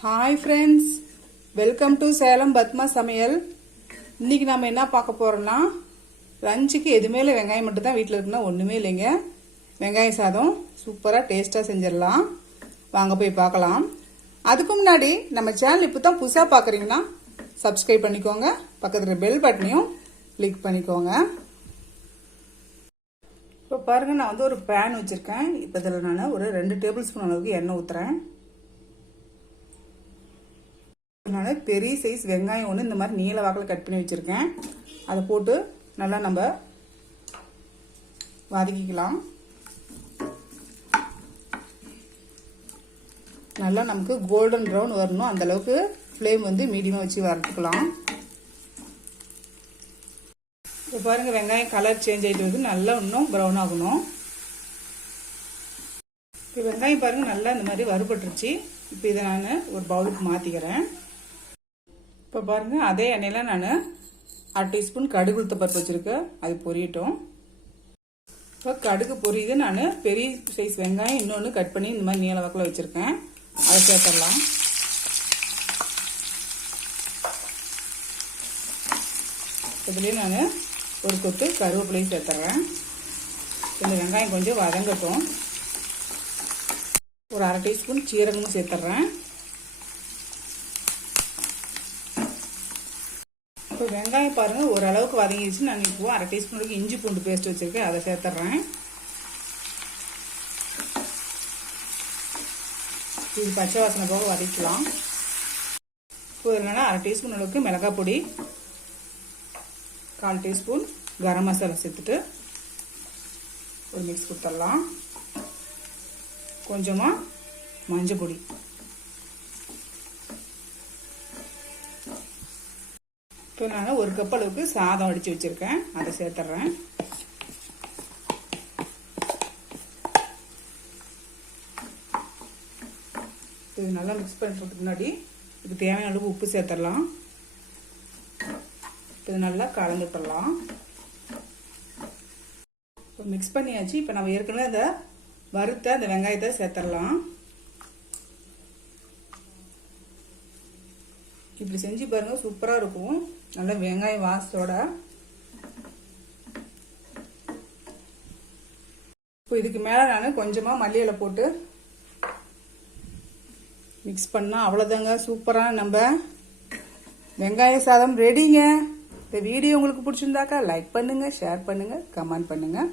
Hi friends welcome to Salem Padma சமையல் இன்றைக்கி நம்ம என்ன பார்க்க போகிறோன்னா லஞ்சுக்கு எதுவுமே இல்லை வெங்காயம் மட்டும் தான் வீட்டில் இருக்குன்னா ஒன்றுமே இல்லைங்க. வெங்காய சாதம் சூப்பராக டேஸ்ட்டாக செஞ்சிடலாம். வாங்க போய் பார்க்கலாம். அதுக்கு முன்னாடி நம்ம சேனல் இப்போ தான் புதுசாக பார்க்குறீங்கன்னா சப்ஸ்கிரைப் பண்ணிக்கோங்க. பக்கத்தில் பெல் பட்டனையும் கிளிக் பண்ணிக்கோங்க. இப்போ பாருங்கள் நான் வந்து ஒரு பேன் வச்சுருக்கேன். இப்போ இதில் நான் ஒரு ரெண்டு டேபிள் ஸ்பூன் அளவுக்கு எண்ணெய் ஊற்றுறேன் நான் பெரிய சைஸ் வெங்காயம் ஒன்று இந்த மாதிரி நீல வாக்கில் கட் பண்ணி வச்சுருக்கேன். அதை போட்டு நல்லா நம்ம வதக்கிக்கலாம். நல்லா நமக்கு கோல்டன் ப்ரௌன் வரணும். அந்தளவுக்கு ஃப்ளேம் வந்து மீடியமாக வச்சு வறுத்துக்கலாம். இப்போ பாருங்கள் வெங்காயம் கலர் சேஞ்ச் ஆகிட்டு வந்து நல்லா இன்னும் ப்ரௌன் ஆகணும். இப்போ வெங்காயம் பாருங்கள் நல்லா இந்த மாதிரி வறுபட்டுருச்சு. இப்போ இதை நான் ஒரு பவுலுக்கு மாற்றிக்கிறேன் இப்போ பாருங்கள் அதே எண்ணெயில் நான் அரை டீஸ்பூன் கடுகு உளுத்தப்பருப்பு வச்சுருக்கேன் அது பொரியட்டும். இப்போ கடுகு பொரியுது. நான் பெரிய சைஸ் வெங்காயம் இன்னொன்று கட் பண்ணி இந்த மாதிரி நீள வாக்கில் வச்சுருக்கேன். அதை சேர்த்துடலாம். இதுலேயே நான் ஒரு கொத்து கருவேப்பிலையும் சேர்த்துறேன். இந்த வெங்காயம் கொஞ்சம் வதங்கட்டும். ஒரு அரை டீஸ்பூன் சீரகமும் சேர்த்துட்றேன் இப்போ வெங்காயம் பாருங்கள் ஓரளவுக்கு வதங்கிடுச்சு. நான் இப்போ அரை டீஸ்பூனுக்கு இஞ்சி பூண்டு பேஸ்ட் வச்சுருக்கேன். அதை சேர்த்துட்றேன் இது பச்சை வாசனை போக வதக்கலாம். இப்போ என்னென்னா அரை டீஸ்பூன் அளவுக்கு மிளகாய் பொடி கால் டீஸ்பூன் கரம் மசாலா சேர்த்துட்டு ஒரு மிக்ஸ் கொடுத்துடலாம். கொஞ்சமாக மஞ்சள் பொடி. இப்போ நான் ஒரு கப் அளவுக்கு சாதம் அடித்து வச்சுருக்கேன். அதை சேர்த்துட்றேன் இது நல்லா மிக்ஸ் பண்ணுறதுக்கு முன்னாடி இதுக்கு தேவையான அளவுக்கு உப்பு சேர்த்துடலாம். இது நல்லா கலந்துட்டுடலாம் இப்போ மிக்ஸ் பண்ணியாச்சு. இப்போ நம்ம ஏற்கனவே அதை வறுத்த அந்த வெங்காயத்தை சேர்த்துடலாம். இப்படி செஞ்சு பாருங்க சூப்பராக இருக்கும். நல்ல வெங்காய வாசத்தோட. இப்போ இதுக்கு மேலே நான் கொஞ்சமாக மல்லிகலை போட்டு மிக்ஸ் பண்ணால் அவ்வளோதாங்க சூப்பராக நம்ம வெங்காய சாதம் ரெடிங்க இந்த வீடியோ உங்களுக்கு பிடிச்சிருந்தாக்கா லைக் பண்ணுங்கள் ஷேர் பண்ணுங்கள் கமெண்ட் பண்ணுங்கள்